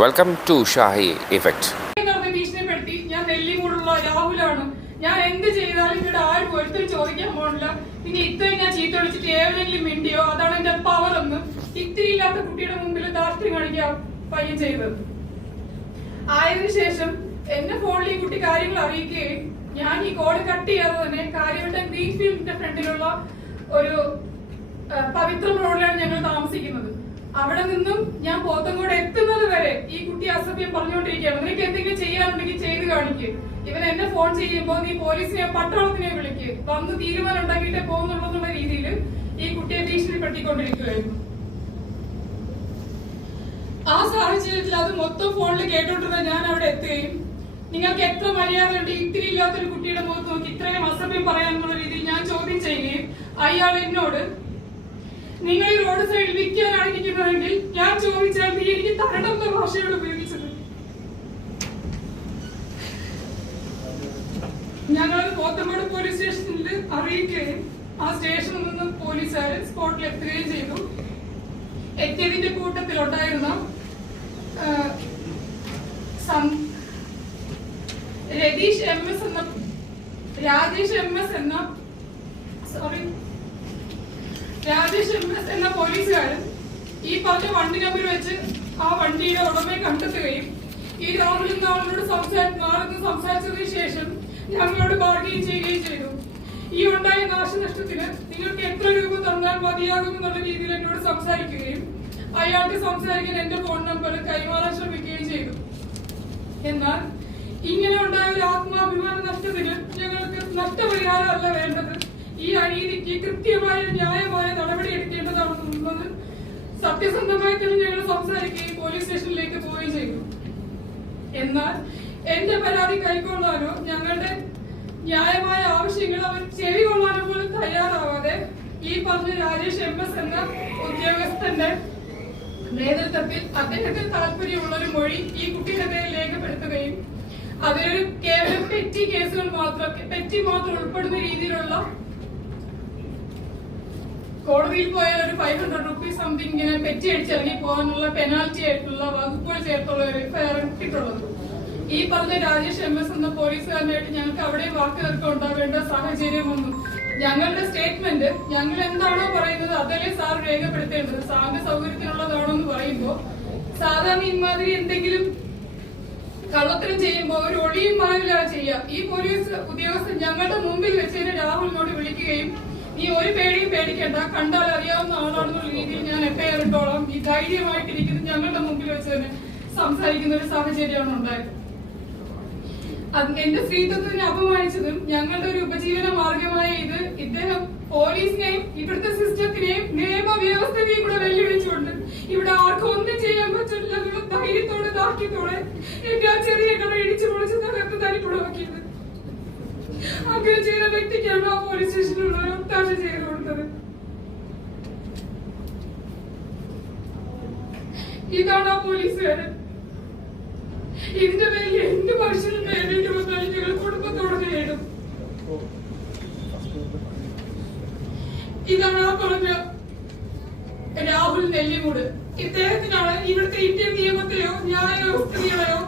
Welcome to Shahi effect ഭീഷണിപ്പെടുത്തി. ഞാൻ നെല്ലിമൂടുള്ള രാഹുലാണ്. ഞാൻ എന്ത് ചെയ്താലും ഇവിടെ ആരും ഒരുത്തരും ചോദിക്കാൻ പോണില്ല. പിന്നെ ഇത്രയും ഞാൻ ചീത്ത വിളിച്ചിട്ട് ഏവരെങ്കിലും മിണ്ടിയോ? അതാണ് എന്റെ പവർ എന്ന് ഇത്തിരി കുട്ടിയുടെ മുമ്പിൽ ദാർഷ്ട്യം കാണിക്കാൻ പയ്യൻ ചെയ്തത്. ആയതിനു ശേഷം എന്റെ ഫോണിൽ ഈ കുട്ടി കാര്യങ്ങൾ അറിയിക്കുകയും ഞാൻ ഈ കോൾ കട്ട് ചെയ്യാതെ തന്നെ കാര്യവട്ടം ഗ്രീൻഫീൽഡിന്റെ ഫ്രണ്ടിലുള്ള ഒരു പവിത്രം റോഡിലാണ് ഞങ്ങൾ താമസിക്കുന്നത്. അവിടെ നിന്നും ഞാൻ പോത്തങ്കോട് എത്തുന്നത് വരെ ഈ കുട്ടി അസഭ്യം പറഞ്ഞുകൊണ്ടിരിക്കുകയാണ്. നിനക്ക് എന്തെങ്കിലും ചെയ്യാനുണ്ടെങ്കിൽ ചെയ്ത് കാണിക്കും. ഇവൻ എന്നെ ഫോൺ ചെയ്യുമ്പോൾ നീ പോലീസിനെ പട്ടാളത്തിനെ വിളിക്ക്. വന്ന് തീരുമാനം ഉണ്ടാക്കിയിട്ടേ പോകുന്നുള്ളൂ രീതിയിൽ ഈ കുട്ടിയെ ഭീഷണിപ്പെടുത്തിക്കൊണ്ടിരിക്കുകയായിരുന്നു. ആ സാഹചര്യത്തിൽ അത് മൊത്തം ഫോണിൽ കേട്ടോണ്ടിരുന്ന ഞാൻ അവിടെ എത്തുകയും നിങ്ങൾക്ക് എത്ര മര്യാദ ഉണ്ട് ഇത്തിരി ഇല്ലാത്തൊരു കുട്ടിയുടെ മുഖത്ത് നോക്കി ഇത്രയും അസഭ്യം പറയാനുള്ള രീതിയിൽ ഞാൻ ചോദ്യം ചെയ്യുകയും അയാൾ എന്നോട് നിങ്ങൾ ഈ റോഡ് സൈഡിൽ വിൽക്കാനാണ് ഞാൻ ചോദിച്ചാൽ നീ എനിക്ക് തരണം എന്ന ഭാഷയോട് ഉപയോഗിച്ചത്. ഞങ്ങൾ പോത്തങ്കോട് പോലീസ് സ്റ്റേഷനിൽ അറിയിക്കുകയും ആ സ്റ്റേഷനിൽ നിന്ന് പോലീസുകാർ സ്പോട്ടിൽ എത്തുകയും ചെയ്തു. എത്തിയതിന്റെ കൂട്ടത്തിലുണ്ടായിരുന്ന രതീഷ് എം എസ് എന്ന രാജേഷ് എം എസ് എന്ന സോറി രാജേഷ് എന്ന പോലീസുകാരൻ ഈ പറഞ്ഞ വണ്ടി നമ്പർ വെച്ച് ആ വണ്ടിയുടെ ഉടമയെ കണ്ടെത്തുകയും ഈ രാഹുൽ നാളിനോട് സംസാരിച്ച് സംസാരിച്ചതിന് ശേഷം ഞങ്ങളോട് ബാർഗെയിൻ ചെയ്യുകയും ചെയ്തു. ഈ ഉണ്ടായ നാശനഷ്ടത്തിന് നിങ്ങൾക്ക് എത്ര രൂപ തന്നാൽ മതിയാകും എന്നുള്ള രീതിയിൽ എന്നോട് സംസാരിക്കുകയും അയാൾക്ക് സംസാരിക്കാൻ എന്റെ ഫോൺ നമ്പർ കൈമാറാൻ ശ്രമിക്കുകയും ചെയ്തു. എന്നാൽ ഇങ്ങനെ ഉണ്ടായ ഒരു ആത്മാഭിമാന നഷ്ടത്തിന് ഞങ്ങൾക്ക് നഷ്ടപരിഹാരമല്ല വേണ്ടത്. ഈ അനീതിക്ക് കൃത്യമായ ന്യായമായ നടപടി എടുക്കേണ്ടതാണെന്നുള്ളത് സത്യസന്ധമായി തന്നെ ഞങ്ങൾ സംസാരിക്കുകയും പോലീസ് സ്റ്റേഷനിലേക്ക് പോവുകയും ചെയ്തു. എന്നാൽ എന്റെ പരാതി കൈക്കൊള്ളാനോ ഞങ്ങളുടെ ന്യായമായ ആവശ്യങ്ങൾ അവർ ചെവി കൊള്ളാനോ പോലും തയ്യാറാവാതെ ഈ പറഞ്ഞ രാജേഷ് എം എസ് എന്ന ഉദ്യോഗസ്ഥന്റെ നേതൃത്വത്തിൽ അദ്ദേഹത്തിന് താല്പര്യമുള്ള ഒരു മൊഴി ഈ കുട്ടിയുടെ പേരിൽ രേഖപ്പെടുത്തുകയും അതിലൊരു കേവലം പെറ്റി കേസുകൾ മാത്രം പെറ്റി മാത്രം ഉൾപ്പെടുന്ന രീതിയിലുള്ള കോടതിയിൽ പോയാൽ ഒരു ഫൈവ് ഹൺഡ്രഡ് റുപ്പീസ് സംതിങ് ഇങ്ങനെ പെറ്റി അടിച്ചിറങ്ങി പോകാനുള്ള പെനാൽറ്റി ആയിട്ടുള്ള വകുപ്പുകൾ ചേർത്തുള്ള ഒരു എഫ്ഐആർ കിട്ടുള്ളത്. ഈ പറഞ്ഞ രാജേഷ് എം എസ് എന്ന പോലീസുകാരനായിട്ട് ഞങ്ങൾക്ക് അവിടെ വാക്ക് തീർക്കം ഉണ്ടാവേണ്ട സാഹചര്യമൊന്നും. ഞങ്ങളുടെ സ്റ്റേറ്റ്മെന്റ് ഞങ്ങൾ എന്താണോ പറയുന്നത് അതല്ലേ സാർ രേഖപ്പെടുത്തേണ്ടത്. സാറിന്റെ സൗകര്യത്തിനുള്ളതാണോ എന്ന് പറയുമ്പോൾ സാധാരണ ഇമാതിരി എന്തെങ്കിലും കള്ളത്തരം ചെയ്യുമ്പോൾ ഒരു ഒളിയും മാറില്ല ചെയ്യുക. ഈ പോലീസ് ഉദ്യോഗസ്ഥൻ ഞങ്ങളുടെ മുമ്പിൽ വെച്ചതിന് രാഹുലിനോട് വിളിക്കുകയും നീ ഒരു പേടിയും പേടിക്കേണ്ട. കണ്ടാൽ അറിയാവുന്ന ആളാണെന്നുള്ള രീതിയിൽ ഞാൻ എഫ്ഐആർ ഇട്ടോളാം ഈ ധൈര്യമായിട്ടിരിക്കുന്നത് ഞങ്ങളുടെ മുമ്പിൽ വെച്ച് തന്നെ സംസാരിക്കുന്ന ഒരു സാഹചര്യമാണ് ഉണ്ടായത്. അത് എന്റെ സ്ത്രീത്വത്തിനെ അപമാനിച്ചതും ഞങ്ങളുടെ ഒരു ഉപജീവന മാർഗമായ ഇത് ഇദ്ദേഹം പോലീസിനെയും ഇവിടുത്തെ സിസ്റ്റത്തിനെയും നിയമവ്യവസ്ഥയെയും കൂടെ വെല്ലുവിളിച്ചുകൊണ്ട് ഇവിടെ ആർക്കും ഒന്നും ചെയ്യാൻ പറ്റില്ല ധൈര്യത്തോടെ ദാർഢ്യത്തോടെ എന്റെ ആ ചെറിയ അങ്ങനെ ചെയ്ത വ്യക്തിക്കാണ് ആ പോലീസ് സ്റ്റേഷനിലുള്ള ഒത്താശ ചെയ്തു കൊടുത്തത്. ഇതാണ് ആ പോലീസുകാരൻ. ഇതിന്റെ പേരിൽ എന്ത് മനുഷ്യനും നേടേണ്ടി വന്നാലും ഞങ്ങൾ കുടുംബത്തോടെ നേടും. ഇതാണ് ആ പറഞ്ഞ രാഹുൽ നെല്ലിമൂട്. ഇദ്ദേഹത്തിനാണ് ഇവിടുത്തെ ഇന്ത്യൻ നിയമത്തെയോ ന്യായ വ്യവസ്ഥകളെയോ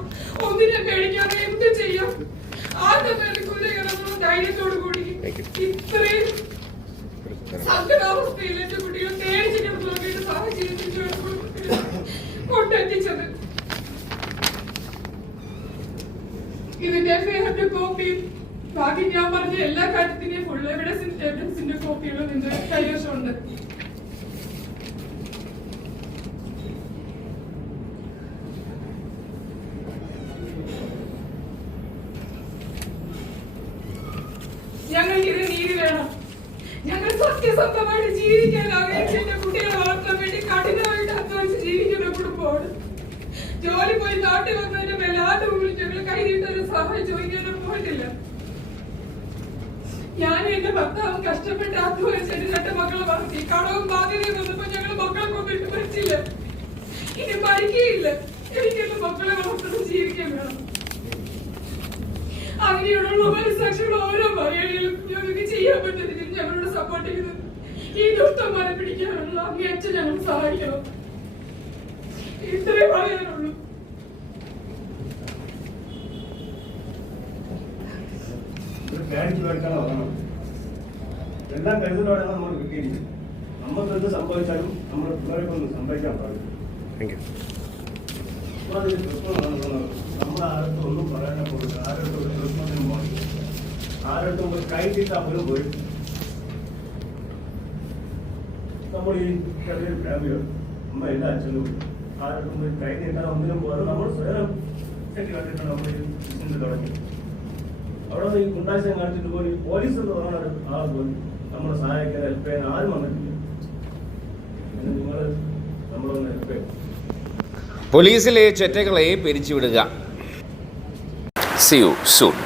ഒന്നിനെ പേടിക്കാതെ എന്ത് ചെയ്യാം? ആദ്യം ഇത്രയും സങ്കടാവസ്ഥയിൽ എന്റെ കുട്ടികൾ പേടിച്ച് കിടന്നുറങ്ങിയിട്ട് സാഹചര്യത്തിൽ കൊണ്ടെത്തിച്ചത്. ഇതിന്റെ എഫ്ഐആറിന്റെ കോപ്പി ബാക്കി ഞാൻ പറഞ്ഞ എല്ലാ കാര്യത്തിന്റെയും ഫുൾ എവിഡൻസ് എവിഡൻസിന്റെ കോപ്പികളും നിന്റെ കൈവശമുണ്ട് ഞങ്ങൾ ഇത് നീതി വേണം ഞങ്ങൾ സത്യസന്ധമായിട്ട് ജീവിക്കാൻ ആഗ്രഹിച്ച എന്റെ കുട്ടികളെ വളർത്താൻ വേണ്ടി കഠിനമായിട്ട് അധ്വാനിച്ച് ജീവിക്കുന്ന കുടുംബമാണ്. ജോലി പോയി നാട്ടിൽ വന്നതിന്റെ മേലെ ആദ്യം മുമ്പിൽ ഞങ്ങൾ കൈനീട്ട ഒരു സഹായം ചോദിക്കാനും പോയിട്ടില്ല. ഞാൻ എന്റെ ഭർത്താവും കഷ്ടപ്പെട്ട് അധ്വാനിച്ച് എന്റെ രണ്ട് മക്കളെ വളർത്തി. കടവും ബാധ്യതയും വന്നപ്പോ ഞങ്ങൾ മക്കളെ കൊണ്ടിട്ട് മരിച്ചില്ല. ഇനി മരിക്കുകയില്ല. എനിക്കെന്റെ മക്കളെ വളർത്തുന്നത് ജീവിക്കാൻ വേണം. അങ്ങനെയുള്ള മനസ്സാക്ഷികൾ ഓരോ മലയാളികളും ഞങ്ങൾക്ക് ചെയ്യാൻ ഈ ദുഷ്ടന്മാരെ പിടിക്കാനുള്ള അങ്ങേയച്ച ഞങ്ങൾ സഹായിക്കണം. ഇത്രേ പറയാനുള്ളൂ. എല്ലാം കരുതലോടെയാണ് നമ്മൾ കിട്ടിയിരിക്കുന്നത് നമ്മൾക്ക് എന്ത് സംഭവിച്ചാലും നമ്മൾ പിള്ളേരെ കൊണ്ട് സംഭവിക്കാൻ പാടില്ല. നമ്മുടെ ആരത്തും ഒന്നും പറയാനൊക്കെ ആരോട്ടും ഒരു കൃഷ്ണത്തിനും പോയി ആരോട്ടും ഒരു കൈ കിട്ടാൻ പോലും പോയി. നമ്മൾ ഈ ചെറിയൊരു ഫാമിലിയോ അമ്മ എല്ലാ അച്ഛനും ഒരു കൈ നീട്ടാൻ ഒന്നിനും പോകാതെ നമ്മൾ സ്വയം കണ്ടിട്ടാണ് നമ്മൾ ഈ ബിസിനസ് തുടങ്ങി. അവിടെ ഈ കാണിച്ചിട്ട് പോയി പോലീസ് എന്ന് പറഞ്ഞ ആൾ പോയി നമ്മളെ സഹായിക്കാൻ ഹെൽപ്പ് ചെയ്യാൻ ആരും വന്നിട്ടില്ല. നിങ്ങൾ നമ്മളൊന്ന് ഹെൽപ്പ് ചെയ്യും. പോലീസിലെ ചെറ്റകളെ പിരിച്ചുവിടുക. See you soon